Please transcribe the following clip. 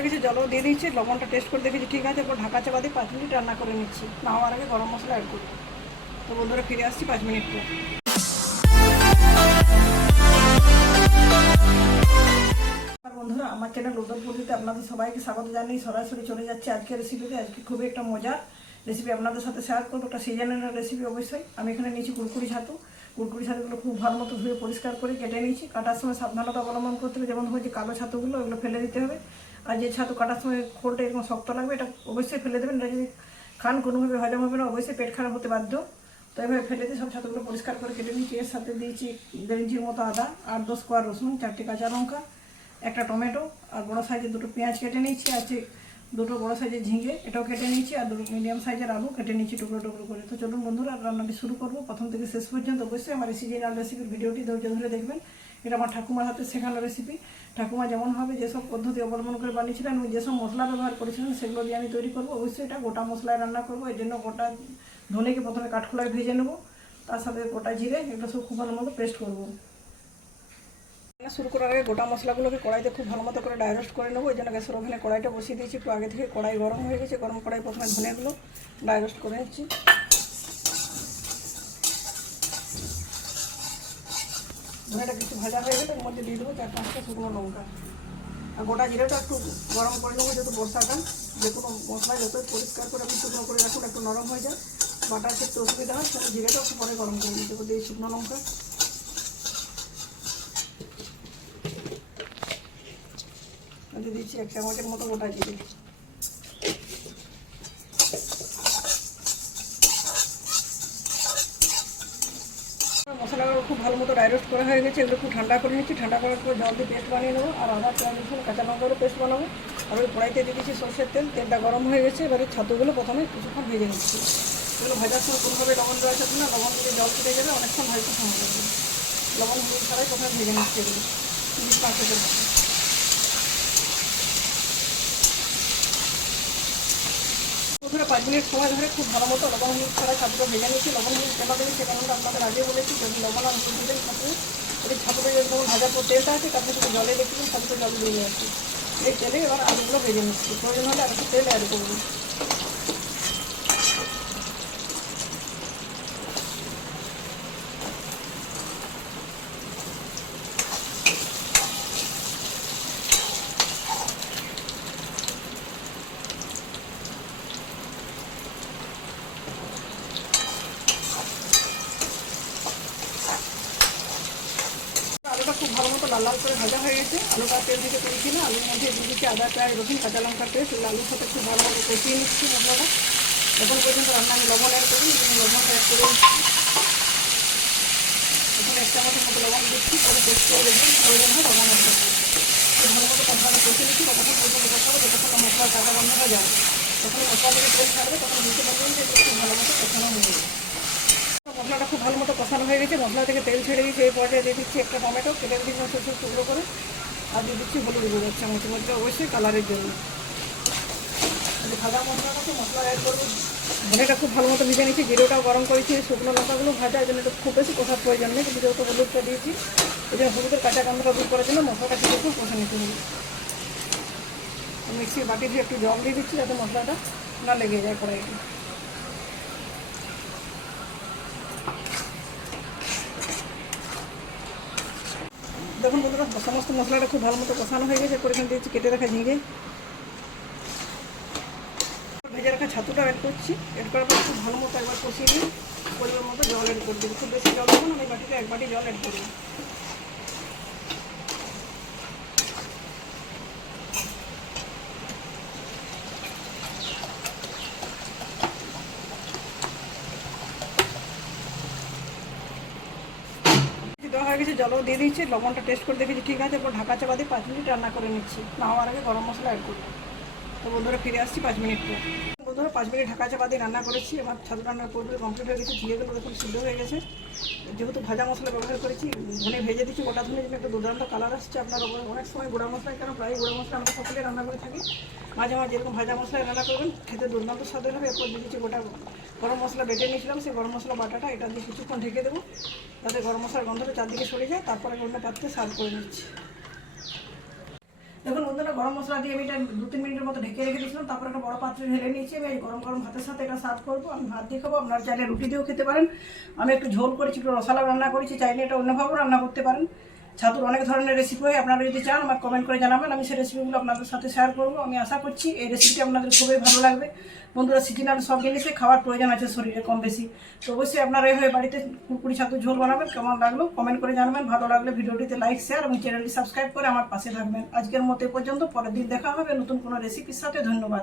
হয়ে গেছে জলও দিয়ে দিচ্ছি, লবণটা টেস্ট করে দেখেছি, ঠিক আছে, এরপর ঢাকা চাপা দিয়ে পাঁচ মিনিট রান্না করে নিচ্ছি। না হওয়ার আগে গরম মশলা অ্যাড করব। তো বন্ধুরা, ফিরে আসছি পাঁচ মিনিট পর। বন্ধুরা, আমার চ্যানেল উদয়পুরিতে আপনাদের সবাইকে স্বাগত জানিয়ে সরাসরি চলে যাচ্ছে আজকের রেসিপিতে আজকে খুবই একটা মজার রেসিপি আপনাদের সাথে শেয়ার করব। একটা সিজনের রেসিপি অবশ্যই। আমি এখানে নিয়েছি কুরকুরি ছাতু। কুরকুরি ছাতুগুলো খুব ভালো মতো ধুয়ে পরিষ্কার করে কেটে নিয়েছি। কাটার সময় সাবধানতা অবলম্বন করতে হবে। যেমন হয়েছে কালো ছাতুগুলো এগুলো ফেলে দিতে হবে। আর যে ছাতু কাটার সময় খোলটা এরকম শক্ত লাগবে, এটা অবশ্যই ফেলে দেবেন। এটা যদি খান, কোনোভাবে হজম হবে না, অবশ্যই পেট খারাপ হতে বাধ্য। তো এভাবে ফেলে দিয়ে সব ছাতুগুলো পরিষ্কার করে কেটে নিয়েছি। এর সাথে দিয়েছি দেড় ইঞ্চির মতো আদা, আট, দশ কোয়া রসুন, চারটে কাঁচা লঙ্কা, একটা টমেটো আর বড়ো সাইজের দুটো পেঁয়াজ কেটে নিয়েছি। আছে দুটো বড় সাইজের ঝিঙে, এটাও কেটে নিয়েছি। আর দুটো মিডিয়াম সাইজের আলু কেটে নিয়েছি টুকরো টুকরো করে। তো চলুন বন্ধুরা, রান্নাটি শুরু করব। প্রথম থেকে শেষ পর্যন্ত অবশ্যই আমার এই সিজনাল রেসিপির ভিডিওটি ধৈর্য ধরে দেখবেন। এটা আমার ঠাকুমার হাতে শেখানো রেসিপি ঠাকুমা যেমনভাবে যেসব পদ্ধতি অবলম্বন করে বানিয়েছিলেন এবং যেসব মশলা ব্যবহার করেছিলেন, সেগুলো দিয়ে আমি তৈরি করব। অবশ্যই এটা গোটা মশলায় রান্না করব। এর জন্য গোটা ধনেকে প্রথমে কাঠখোলায় ভেজে নেব। তার সাথে গোটা জিরে, এগুলো সব খুব ভালো মতো পেস্ট করব। শুরু করার আগে গোটা মশলাগুলোকে কড়াইতে খুব ভালো মতো করে ডাইরোস্ট করে নেব। এই জন্য গ্যাসের ওভেনে কড়াইটা বসিয়ে দিয়েছি। একটু আগে থেকে কড়াই গরম হয়ে গেছে। গরম কড়াই প্রথমে ধনেগুলো ডাইরোস্ট করে নিচ্ছি। ধনেটা কিছু ভাজা হয়ে গেলে মধ্যে দিয়ে দেবো চার পাঁচটা শুকনো লঙ্কা। আর গোটা জিরেটা একটু গরম করে নেব, যেহেতু বর্ষাকাল, যে কোনো মশলা যতই পরিষ্কার করে আপনি শুকনো করে রাখুন, একটু নরম হয়ে যায় বাটার ক্ষেত্রে অসুবিধা হয় সেটা জিরেটা একটু পরে গরম করে নিতে এই শুকনো লঙ্কা। দিয়ে দিচ্ছি এক চামচের মতো গোটা জিরে। খুব ভালো মতো ডাইরেস্ট করা হয়ে গেছে, এগুলো খুব ঠান্ডা করে নিচ্ছি। ঠান্ডা করার পর জল দিয়ে পেস্ট বানিয়ে নেব। আর আদা, পেঁয়াজ, রসুন, কাঁচা লঙ্কারও পেস্ট বানাবো। আর ওই কড়াইতে দিয়ে দিচ্ছি সর্ষের তেল। তেলটা গরম হয়ে গেছে, এবারে ছাতুগুলো প্রথমে কিছুক্ষণ ভেজে নিচ্ছি। এগুলো ভাজার সময় কোনোভাবে লবণ দেওয়া যাবে না লবণ দিয়ে জল কেটে যাবে, অনেকক্ষণ ভাজতে সময় লাগবে। লবণ হলুদ ছাড়াই প্রথমে ভেজে নিচ্ছি এগুলো। পাঁচ সেকেন্ড মতো। বন্ধুরা পাঁচ মিনিট সময় ধরে খুব ভালো মতো লবণ হলুদ ছাড়া ছাতুটা ভেজে নিয়েছি। লবণ হলুদ কেন দেবে সে কারণটা আপনাদের আগে বলেছি, যদি লবণ আর হলুদ ছাতু ওই ছাতুটা যখন ভাজার পর তেলটা আছে, তারপরে শুধু জলে দেখবেন ছাতুটা জল দিয়ে আসি। এই তেলে এবার আলুগুলো ভেজে নিচ্ছি। প্রয়োজন হলে আর একটু তেল অ্যাড করব আলুটা খুব ভালো মতো লাল লাল করে ভাজা হয়ে গেছে। আলুটা তেল থেকে তুলছি না, আলুর মধ্যে দিচ্ছি আদা, পেঁয়াজ, রসুন, কাঁচা লঙ্কা, পেস্ট। আলুর সাথে খুব ভালো মতো কষিয়ে নিচ্ছি মশলাটা। এখন পর্যন্ত রান্না আমি লবণ অ্যাড করি এবং লবণটা অ্যাড করে এখন এক চামচের মতো লবণ দিচ্ছি পরে টেস্ট করে দেখবেন প্রয়োজন হয় লবণ অ্যাড করব ভালো মতো মশলাটা কষিয়ে নিচ্ছি, ততক্ষণ পর্যন্ত কষাবো যতক্ষণ না মশলার কাঁচা গন্ধটা যায় যখন মশলা থেকে তেল ছাড়বে তখন বুঝতে পারবেন যে ভালো মতো কষানো হয়ে গেছে। মশলাটা খুব ভালো মতো কষানো হয়ে গেছে। মশলা থেকে তেল ছেড়ে দিয়েছে, এই পর্যায়ে দিয়ে দিচ্ছি একটা টমেটো। কেটে দিচ্ছি ছোটো টুকরো করে। আর দিয়ে দিচ্ছি হলুদ গুঁড়ো এক চামচ মধ্যে অবশ্যই কালারের জন্য। ভাজা মশলাটাকে মশলা অ্যাড করব। ধনেটা খুব ভালো মতো ভিজে নিচ্ছি জিরোটাও গরম করেছি, শুকনো লঙ্কাগুলো ভাজা জন্য একটু খুব বেশি কষার প্রয়োজন নেই, কিন্তু যেহেতু হলুদটা দিয়েছি, এই জন্য হলুদের কাঁচা গন্ধটা দূর করার জন্য মশলাটা কিছু একটু কষা নিতে হবে। মিক্সির দিয়ে একটু জল দিয়ে দিচ্ছি, যাতে মশলাটা না লেগে যায় কড়াইতে। দেখুন বন্ধুরা, সমস্ত মশলাটা খুব ভালো মতো কষানো হয়ে গেছে। এরপর এখানে দিয়েছি, কেটে রাখা ঝিঙে। ভেজে রাখা ছাতুটা অ্যাড করছি। এড করার পর খুব ভালো মতো একবার কষিয়ে নিই পরিমাণ মতো জল অ্যাড করে দিই খুব বেশি জল দেবো না, আমি বাটিতে এক বাটি জল অ্যাড করব দেওয়া হয়ে গেছে জলও দিয়ে দিচ্ছি লবণটা টেস্ট করে দেখেছি, ঠিক আছে, এরপর ঢাকা চাপা দিয়ে পাঁচ মিনিট রান্না করে নিচ্ছি। না হওয়ার আগে গরম মশলা অ্যাড করব তো বন্ধুরা ফিরে আসছি পাঁচ মিনিট পর। বন্ধুরা পাঁচ মিনিট ঢাকা চাপা দিয়ে রান্না করেছি, আমার ছাতু রান্নার পুরোপুরি কমপ্লিট হয়ে গেছে ঝিয়েগুলো দেখুন সিদ্ধ হয়ে গেছে। যেহেতু ভাজা মশলা ব্যবহার করেছি, ধনে ভেজে দিচ্ছি গোটা ধনে জন্য একটা দুর্দান্ত কালার আসছে আপনার অনেক সময় গুঁড়া মশলা কেন প্রায় গুঁড়া মশলা আমরা সকলে রান্না করে থাকি। মাঝে মাঝে যেরকম ভাজা মশলায় রান্না করবেন, খেতে দুর্দান্ত স্বাদ হবে, এরপর দিয়ে দিচ্ছি গোটা গরম মশলা বেটে নিয়েছিলাম, সেই গরম মশলা বাটাটা এটা দিয়ে কিছুক্ষণ ঢেকে দেবো। যাতে গরম মশলার গন্ধটা চারদিকে সরে যায়, তারপরে অন্য পাত্রে সার্ভ করে নিচ্ছি। দেখুন বন্ধুরা, গরম মশলা দিয়ে আমি এটা দু তিন মিনিটের মতো ঢেকে রেখে দিয়েছিলাম, তারপর একটা বড় পাত্রে ঢেলে নিয়েছি আমি গরম গরম ভাতের সাথে এটা সার্ভ করব। আমি ভাত দিয়ে খাব, আপনার চাইলে রুটি দিয়েও খেতে পারেন। আমি একটু ঝোল করেছি, একটু রসালা রান্না করেছি, চাইলে এটা অন্যভাবেও রান্না করতে পারেন। ছাতুর অনেক ধরনের রেসিপি হয়, আপনারা যদি চান আমাকে কমেন্ট করে জানাবেন, আমি সেই রেসিপিগুলো আপনাদের সাথে শেয়ার করব। আমি আশা করছি এই রেসিপিটি আপনাদের খুবই ভালো লাগবে। বন্ধুরা সিজনাল সব জিনিসে খাওয়ার প্রয়োজন আছে শরীরে কম বেশি। তো অবশ্যই আপনারা এইভাবে বাড়িতে কুকুরি ছাতুর ঝোল বানাবেন, কেমন লাগল কমেন্ট করে জানাবেন। ভালো লাগলে ভিডিওটিতে লাইক শেয়ার এবং চ্যানেলটি সাবস্ক্রাইব করে আমার পাশে থাকবেন। আজকের মতো পর্যন্ত, পরের দিন দেখা হবে নতুন কোনো রেসিপির সাথে। ধন্যবাদ।